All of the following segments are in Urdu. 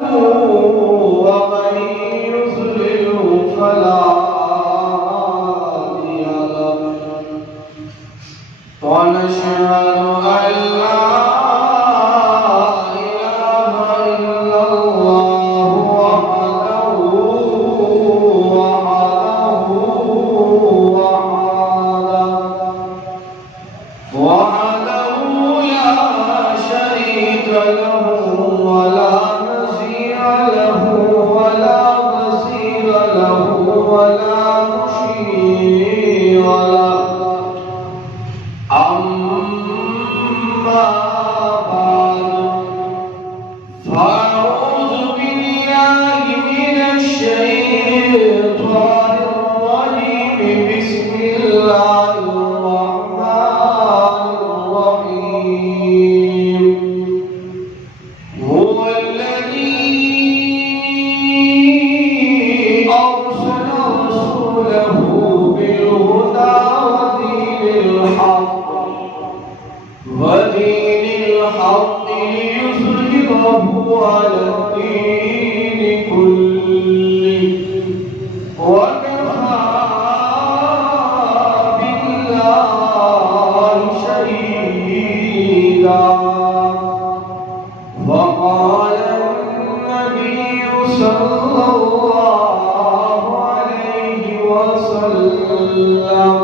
ومن يضلل فلا هادي له ونشهد أن لا إله إلا الله وحده لا شريك له ولا نظير له ولا مثيل له ولا مشير له أما بعد فأعوذ بالله من الشيطان الرجيم بسم الله الرحمن الرحيم هو الذي أرسل رسوله بالهدى ودين الحق ليظهره على الدين كله وكفى بالله شهيدا وقال النبي صلى الله عليه وسلم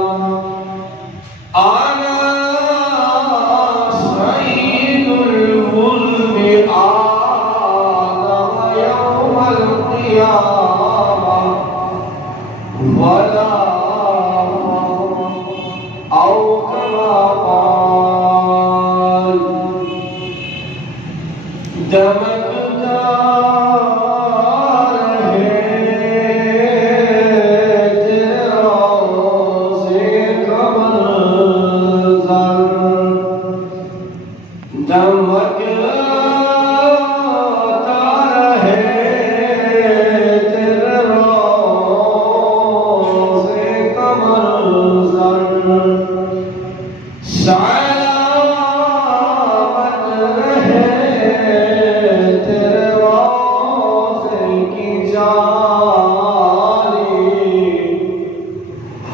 أنا سيد الظلم آدم يوم القيامة ولا فخر أو كما قال دمکدار ہے تیرا سے کمر زر دمکدار ہے تیرا سے کمر زر سلامت رہے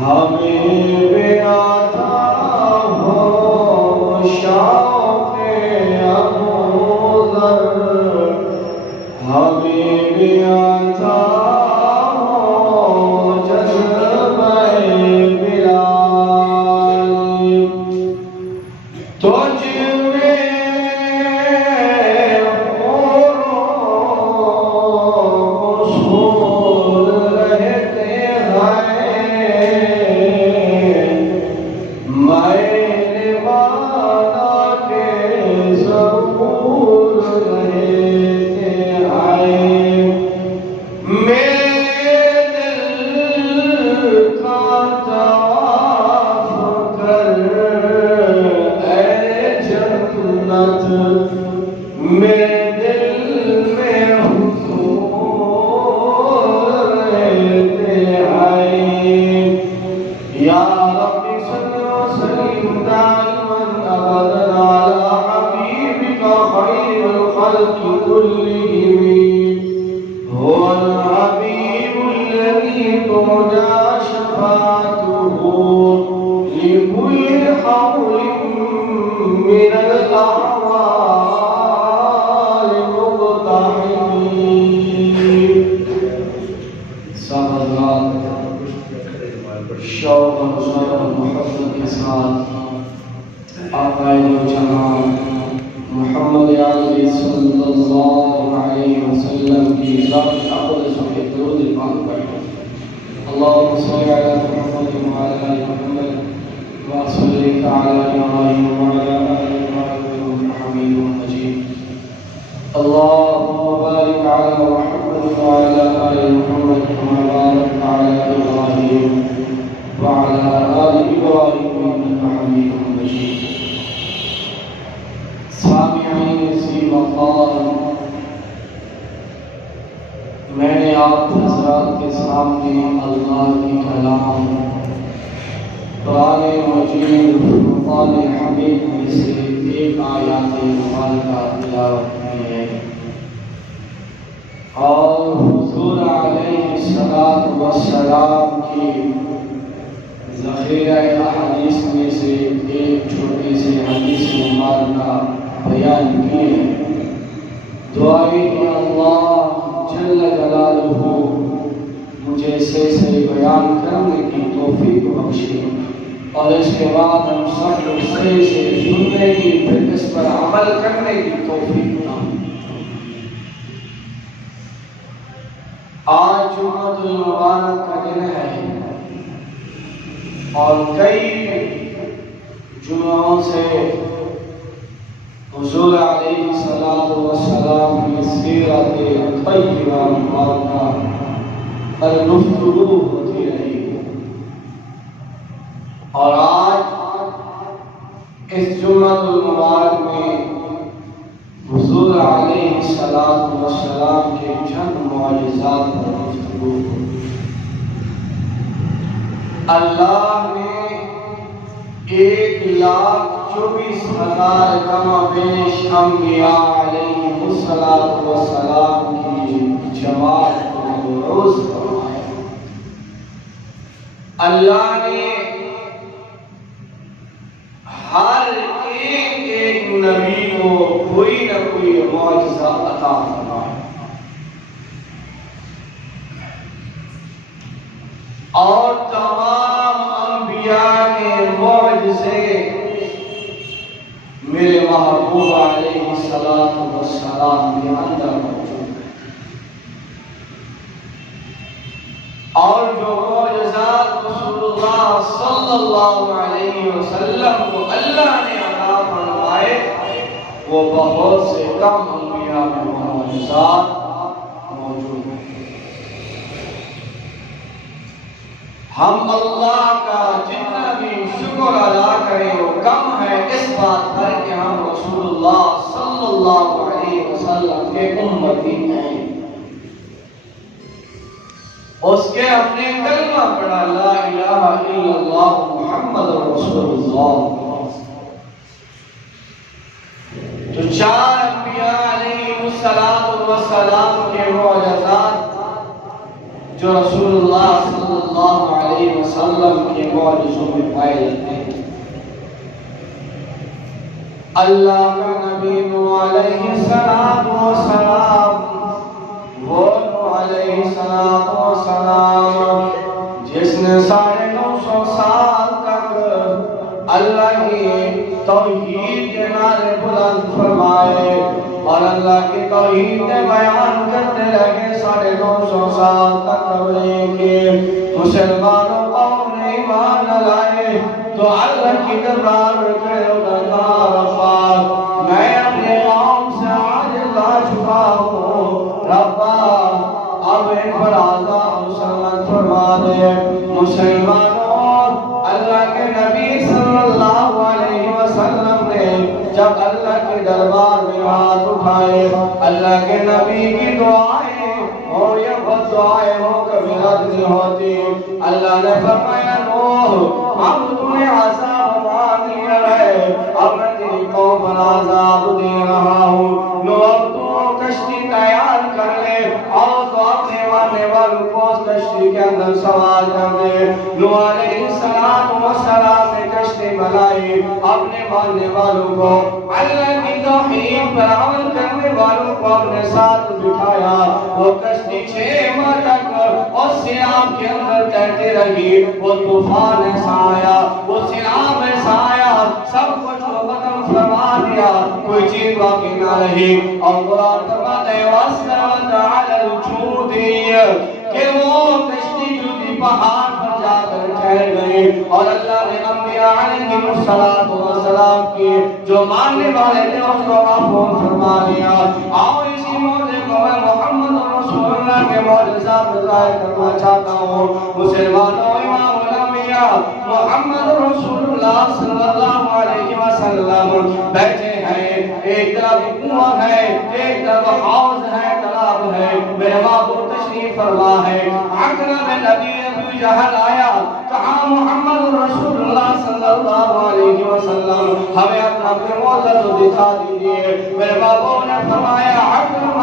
ہمیں بیاتا ہو شوق ابوذر ہمیں بیاتا ہو جذبہ بلال تجھ میں میرے دل میں حضور رہتے آئے یا رب صل وسلم دائما ابدا على حبيبك خير الخلق كلهم هو الحبيب الذي ترجى شفاعته لكل حول من الأحوال مقتحمين صلوات شوق و محبت کے ساتھ آقا جہاں محمد علی صلی اللہ علیہ وسلم کی ذات اقدس کے درود پاک پڑھیں اللهم صل على محمد وعلى آل محمد وصليت على إبراهيم وعلى آل إبراهيم إنك حميد مجيد اللهم بارك على محمد وعلى آل محمد كما باركت على إبراهيم وعلى آل إبراهيم إنك حميد مجيد سامعين اسی مقام میں نے آپ حضرات کے سامنے اللہ کی کلام قرآن مجید فرقان حمید میں سے ایک آیات مبارکہ تلاوت کی ہے اور حضور علیہ السلام کی ذخیرہ احادیث میں سے ایک چھوٹی سی حدیث مبارکہ بیان کی ہے۔ دعائی کہ اللہ جل جلالہ مجھے سے بیان کرنے کی توفیق بخشے، اور اس کے بعد ہم سب لوگ سے سننے کی پھر اس پر عمل کرنے کی توفیق نہ۔ آج جمعہ المبارک کا دن ہے، اور کئی جمعوں سے حضور علیہ السلام کی سیرت طیبہ مبارکہ پر گفتگو ہوتی رہی، اور آج اس جمعہ المبارک میں حضور علیہ السلام کے چند معجزات پر گفتگو ہوتی۔ اللہ نے 1,24,000 کم بیش انبیاء علیہ السلام کی جماعت کو مبعوث فرمایا۔ اللہ نے ہر ایک نبی کو کوئی نہ کوئی معجزہ عطا فرمایا، اور تمام انبیاء کے معجزے میرے محبوب علیہ السلام کے اندر موجود ہیں، اور جو معجزات رسول اللہ صلی اللہ علیہ وسلم کو اللہ نے عطا فرمائے وہ بہت سے کم انبیاء میں معجزات موجود ہیں۔ ہم اللہ کا جتنا بھی شکر ادا کریں وہ کم ہے اس بات پر کہ ہم رسول اللہ صلی اللہ علیہ وسلم کے امتی ہیں، اس کے اپنے کلمہ پڑھا لا الہ الا اللہ محمد رسول اللہ۔ تو 4 انبیاء علیہ السلام کے معجزات جو رسول اللہ صلی اللہ علیہ وسلم کے معجزوں میں پائے جاتے ہیں۔ اللہ کا نبی نوح علیہ السلام، وہ نوح علیہ السلام جس نے 950 سال تک اللہ کی توحید کے نعرے بلند فرمائے، اور اللہ کی توحید نے بیان کرتے رہے 950 سال تک، کہ مسلمانوں قوم نے ایمان لائے تو اللہ کی دربار میں کھڑے ہو کر کہا ربا میں اپنے قوم سے عاجز آ چکا ہوں، ربا اب ان پر عذاب مسلط فرما دے۔ مسلمانوں اللہ کے نبی صلی اللہ علیہ وسلم نے جب اللہ کے دربار میں ہاتھ اٹھائے، اللہ کے نبی کی دعائیں اور یہ بد دعائیں ہو کبھی رد نہیں ہوتی۔ اللہ نے فرمایا نوح اب تمہیں عذاب مان لیا ہے، اب میں تیری قوم پر عذاب دے رہا ہوں، نوح اب تو کشتی تیار کر لے اور تو اپنے ماننے والوں کو اس کشتی کے اندر سوار کر دے۔ نوح علیہ السلام نے کشتی بنائی، اپنے ماننے والوں کو اللہ کی توحید پر عمل کرنے والوں کو اپنے ساتھ بٹھایا، وہ کشتی 6 ماہ تک اور سیلاب کے اندر تیرتی رہی، وہ طوفان ایسا آیا، وہ سیلاب ایسا آیا، سب کچھ وہ ختم فرما دیا، کوئی چیز باقی نہ رہی۔ اور قرآن فرماتا ہے وَاسْتَوَتْ عَلَى الْجُودِ کہ وہ کشتی جودی پہاڑ پر جا کر ٹھہر گئی، اور اللہ نے انبیاء علیہ السلام کی جو ماننے والے تھے اس کو معفون فرما دیا۔ آؤ اسی موضوع کو میں محمد رسول اللہ کے معجزات ظاہر کرنا چاہتا ہوں۔ مسلمانوں امام الانبیاء محمد رسول اللہ صلی اللہ علیہ وسلم بیٹھے ہیں، ایک طرف کنواں ہے، ایک طرف حوض ہے، تالاب ہے، میرے محبوب تشریف فرما ہے۔ عقرب نبی ابو جہل آیا، کہا محمد رسول اللہ صلی اللہ علیہ وسلم ہمیں اپنا معجزہ دکھا دیجئے۔ میرے محبوب نے فرمایا عقرب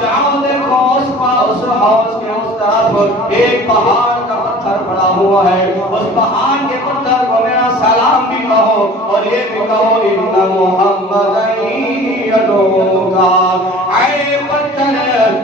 جاؤ دیکھو اس اس حوض کے اس طرف ایک پہاڑ کا پتھر پڑا ہوا ہے، اس پہاڑ کے پتھر کو میرا سلام بھی کہو اور یہ بھی کہو ان محمد یدعوکا، اے پتھر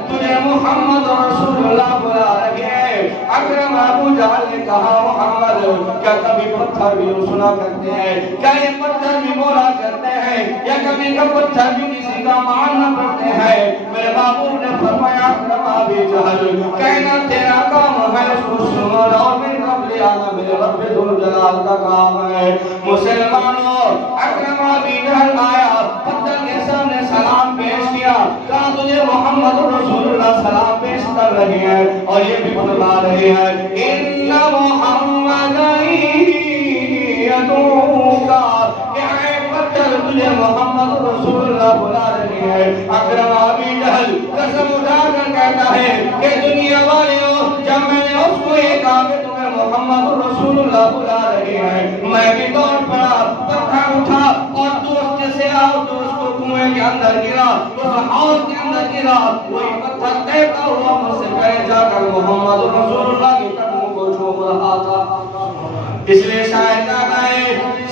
تجھے محمد رسول اللہ بلا رہے ہیں۔ اکرم ابو جہل نے کہا محمد کیا کبھی پتھر بھی سنا کرتے ہیں، کیا یہ پتھر بھی بولا کرتے ہیں، یا کبھی کا پتھر بھی کسی کا ماننا پڑتے ہیں؟ میرے بابو نے فرمایا اکرم ابو جہل کہنا تیرا کام ہے اس کو سننا اور میرے رب لے آنا میرے رب ذوالجلال کا کام ہے۔ مسلمانوں اکرم ابو جہل آیا، پتھر کے سامنے سلام پیش کیا، کہا تجھے محمد رسول اللہ سلام پیش کر رہے ہیں اور یہ بھی فرما رہے ہیں ان محمد یدعوکا، کہ اے پتھر تجھے محمد رسول اللہ بلا رہے ہیں۔ اکرم ابو جہل قسم اٹھا کر کہتا ہے کہ دنیا والوں جب میں نے اس کو یہ کہا کہ تمہیں محمد رسول اللہ بلا رہے ہیں، میں بھی دوڑ پڑا، پتھر اٹھا اور دوست سے آؤ دوست کو کنویں کے اندر گرا، اس حوض کے اندر گرا، وہی پتھر تیرتا ہوا مجھ سے پہلے جا کر محمد رسول اللہ کے قدموں کو چھو رہا تھا۔ اس لیے شاید آئے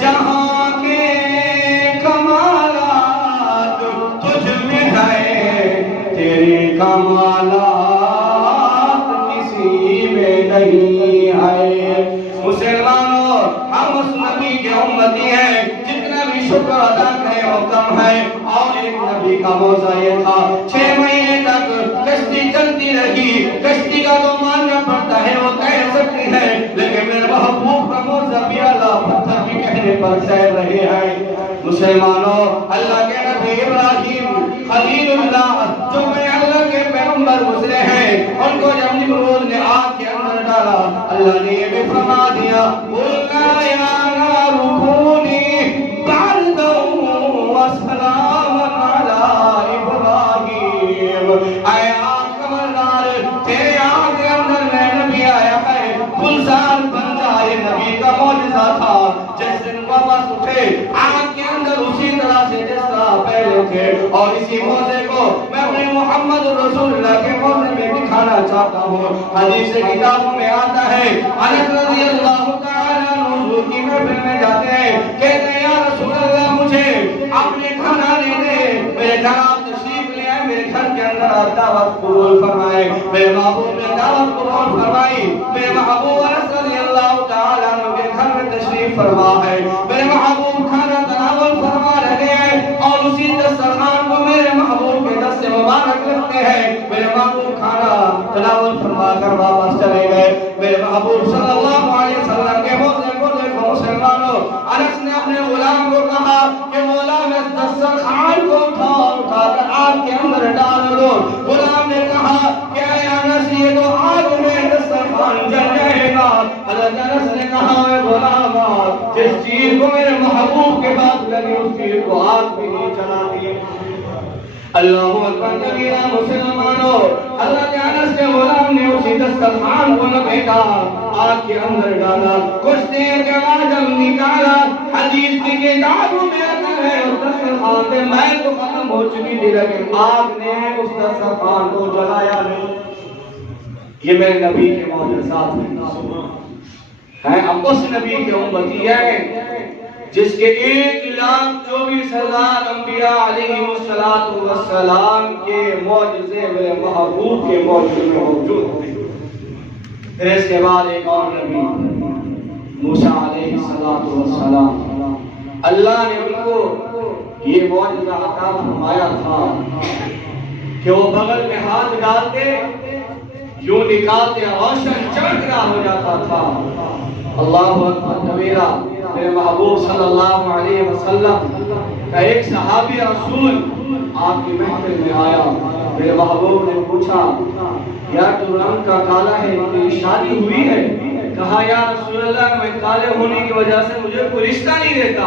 جہاں کے کمالات تجھ میں ہے، تیری کمالات کسی میں نہیں ہے۔ مسلمانوں ہم اس نبی کے امتی ہیں، جتنا بھی شکر ادا کریں وہ کم ہے۔ اور ایک نبی کا موضوع یہ تھا 6 مہینے تک کشتی چلتی رہی، کشتی کا تو ماننا پڑتا ہے وہ کہہ سکتی ہے، لیکن میرے محبوب کا موضوع بھی اللہ پتھر کی کہنے پر سیر رہے ہیں۔ مسلمانوں اللہ کے نبی ابراہیم خلیل اللہ جو میں اللہ کے پیغمبر گزرے ہیں، ان کو جب نمرود نے آگ کے اندر ڈالا اللہ نے یہ بھی فرما دیا قُلْنَا يَا نَارُ كُونِي بَرْدًا وَسَلَامًا عَلَىٰ إِبْرَاهِيمَ، اے آگ خبردار تیرے آگ کے اندر میں نبی آیا ہے، گلزار بن جائے۔ نبی کا معجزہ تھا جس دن واپس اٹھے آگ کے اندر اسی طرح سے جس طرح پہلے تھے، اور اسی موضوع کو میں اپنے محمد رسول اللہ کے موضوع میں دکھانا چاہتا ہوں۔ حدیث کتابوں میں آتا ہے انس رضی اللہ تعالیٰ عنہ حضور کی محفل میں جاتے ہیں، کہتے ہیں یا رسول اللہ مجھے اپنے گھر آنے دے، میرے گھر آپ تشریف لے آئے، میرے گھر کے اندر آپ دعوت قبول فرمائے۔ میرے محبوب نے دعوت قبول فرمائی، میرے محبوب انس رضی اللہ تعالیٰ عنہ کے گھر میں تشریف فرما ہے، میرے محبوب کھانا تناول فرما رہے ہیں اور اسی دسترخوان کو میرے محبوب کے دست مبارک رکھتے ہیں۔ میرے محبوب کھانا تناول فرما کر واپس چلے گئے۔ میرے محبوب صلی اللہ علیہ وسلم کے موضوع کو دیکھو مسلمانوں، انس نے اپنے غلام کو کہا کہ غلام اس دسترخوان کو اٹھا کر آگ کے اندر ڈال دو۔ غلام نے کہا کہ اے انس یہ تو آگ میں دسترخوان جل جائے گا۔ حضرت انس نے کہا اے غلام جس چیز کو میرے محبوب کے ہاتھ لگی اس چیز کو آگ بھی نہیں جلاتی۔ اللہ اکبر کبیرہ مسلمانوں، اللہ انس کے غلام نے اسی دسترخوان کو لپیٹا، آگ کے اندر ڈالا، کچھ دیر کے بعد جب نکالا حدیث کی کتابوں میں آتا ہے اس دسترخوان پہ میں تو ختم ہو چکی تھی لیکن آگ نے اس دسترخوان کو جلایا نہیں۔ یہ میرے نبی کے معجزات ہیں۔ اب اس نبی کے امتی ہیں جس کے 1,24,000 انبیاء علیہ السلام کے معجزے میرے محبوب کے معجزے میں موجود ہیں۔ پھر اس کے بعد ایک اور نبی موسیٰ علیہ السلام، اللہ نے ان کو یہ معجزہ عطا فرمایا تھا کہ وہ بغل میں ہاتھ ڈالتے یوں نکالتے روشن چمکنا ہو جاتا تھا۔ اللہ اکبر کبیرہ، میرے محبوب صلی اللہ علیہ وسلم کا ایک صحابی رسول آپ کی محفل میں آیا، میرے محبوب نے پوچھا یا تو رنگ کا کالا ہے تیری شادی ہوئی ہے؟ کہا یا رسول اللہ میں کالے ہونے کی وجہ سے مجھے کوئی رشتہ نہیں دیتا۔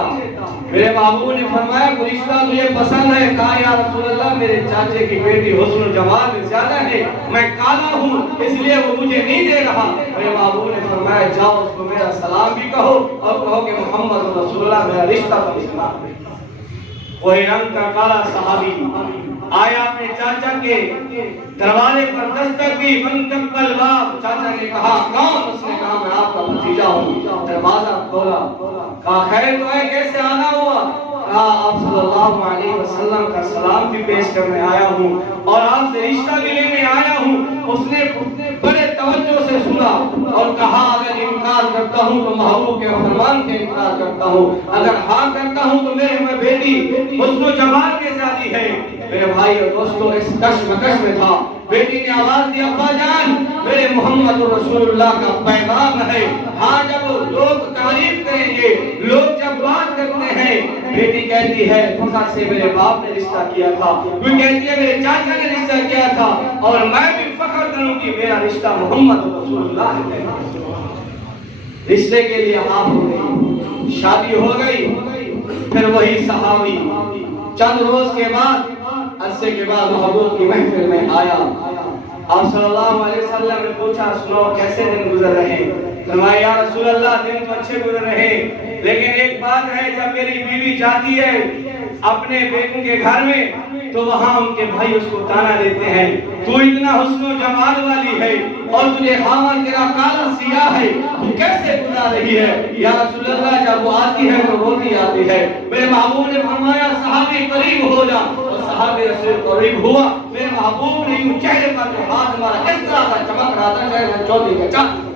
میرے محبوب نے فرمایا کوئی رشتہ تجھے پسند ہے؟ کہا یا رسول اللہ میرے چاچے کی بیٹی حسن و جمال میں زیادہ ہے، میں کالا ہوں اس لیے وہ مجھے نہیں دے رہا۔ میرے محبوب نے فرمایا جاؤ اس کو میرا سلام بھی کہو اور کہو کہ محمد رسول اللہ میرا رشتہ کا اسلام ہے۔ وہی رنگ کا کالا صحابی آیا اپنے چاچا کے دروازے پر دستک دی، من تقبل باب، چاچا نے کہا کون؟ اس نے کہا میں آپ کا بھتیجا ہوں۔ دروازہ کھولا، کہا خیر تو ہے، کیسے آنا ہوا؟ کہا آپ صلی اللہ علیہ وسلم کا سلام بھی پیش کرنے آیا ہوں اور آپ سے رشتہ بھی لینے آیا ہوں۔ اس نے بڑے توجہ سے سنا اور کہا اگر انکار کرتا ہوں تو محبوب کے فرمان کے انکار کرتا ہوں، اگر ہاں کرتا ہوں تو میرے بیٹی حسن و جمال کے شادی ہے۔ میرے بھائی اور دوستوں اس کشمکش میں تھا، بیٹی نے آواز دی ابا جان میرے محمد رسول اللہ کا پیغام ہے۔ ہاں جب لوگ تعریف کریں گے، لوگ جب بات کرتے ہیں، بیٹی کہتی ہے فخر سے میرے باپ نے رشتہ کیا تھا، وہ کہتی ہے میرے چاچا نے رشتہ کیا تھا، اور میں بھی فخر کروں گی میرا رشتہ محمد رسول اللہ ہے۔ رشتے کے لیے آپ ہو گئی، شادی ہو گئی، پھر وہی صحابی چند روز کے بعد، عرصے کے بعد محبوب کی محفل میں آیا۔ آپ صلی اللہ علیہ وسلم نے پوچھا سنو کیسے دن گزر رہے؟ فرمایا یا رسول اللہ دن تو اچھے گزر رہے، لیکن ایک بات ہے، جب میری بیوی جاتی ہے اپنے بیٹوں کے گھر میں تو وہاں ان کے بھائی اس کو تانا دیتے ہیں، تو اتنا حسن و جمال والی ہے اور تجھے خامن تیرا کالا سیاہ ہے، تو کیسے گزر رہی ہے؟ یا رسول اللہ جب وہ آتی ہے تو روتی آتی ہے۔ میرے محبوب نے فرمایا صحابی قریب ہو جا، اور صحابی رسول قریب ہوا۔ میرے محبوب نے یوں چہرے پر جو ہاتھ مارا اس طرح کا چمک رہا تھا جیسے چودھری کا چاند۔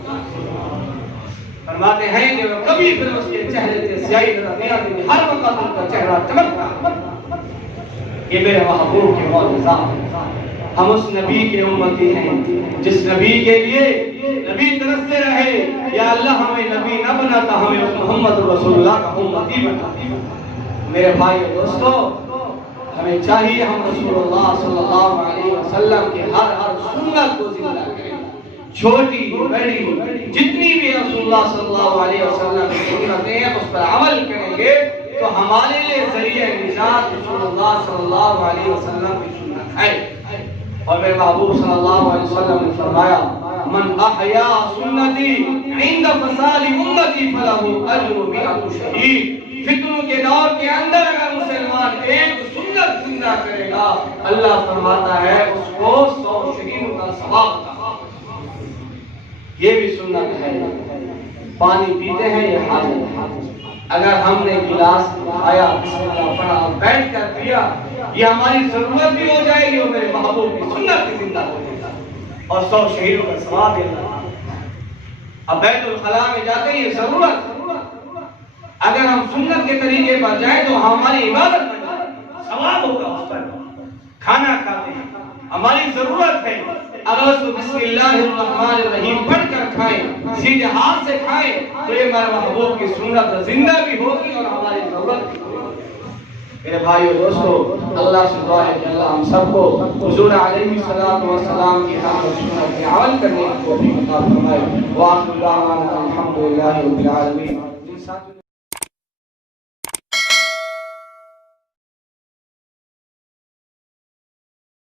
فرماتے ہیں کہ کبھی پھر اس کے چہرے سے سیاہی نظر نہیں آتی، ہر وقت ان کا چہرہ چمکتا ہے۔ یہ میرے محبوب کی معجزات ہے۔ ہم اس نبی کے امتی ہیں جس نبی کے لیے نبی ترستے رہے یا اللہ ہمیں نبی نہ بناتا، ہمیں اس محمد رسول اللہ کا امتی بنا۔ میرے بھائی اور دوستو ہمیں چاہیے ہم رسول اللہ صلی اللہ علیہ وسلم کے ہر سنت کو زندہ کریں، چھوٹی بڑی جتنی بھی رسول اللہ صلی اللہ علیہ وسلم کی سنتیں ہیں اس پر عمل کریں گے تو ہمارے لیے ذریعہ نجات رسول اللہ صلی اللہ علیہ وسلم کی سنت ہے۔ اور میرے محبوب صلی اللہ علیہ وسلم نے فرمایا من احیا سنتی عند فساد امتی فلہ اجر مئۃ شہید۔ فتنوں کے دور کے اندر اگر مسلمان ایک سنت زندہ کرے گا اللہ فرماتا ہے اس کو 100 شہیدوں کا ثواب ملتا۔ یہ بھی سنت ہے۔ پانی پیتے ہیں یہ حاجت ہے، اگر ہم نے گلاس اٹھایا بسم اللہ پڑھا بیٹھ کر پیا یہ ہماری ضرورت بھی ہو جائے گی اور میرے محبوب کی سنت بھی زندہ ہو جائے گی اور 100 شہیدوں کا ثواب ملتا۔ اب بیت الخلاء میں جاتے ہیں یہ ضرورت، اگر ہم سنت کے طریقے پر جائیں تو ہماری عبادت بن جائے گی، ثواب ہوگا اس پر۔ کھانا کھاتے ہیں ہماری ضرورت ہے، اگر اس کو بسم اللہ الرحمن الرحیم پڑھ کر کھائیں، سیدھے ہاتھ سے کھائیں تو یہ میرے محبوب کی سنت زندہ بھی ہوگی اور ہماری ضرورت بھی ہوگی۔ میرے بھائیو دوستو اللہ سے دعا ہے کہ اللہ ہم سب کو حضور علیہ الصلوۃ والسلام کی سنت پر عمل کرنے کی توفیق عطا فرمائے۔ وآخر دعوانا الحمدللہ رب العالمین۔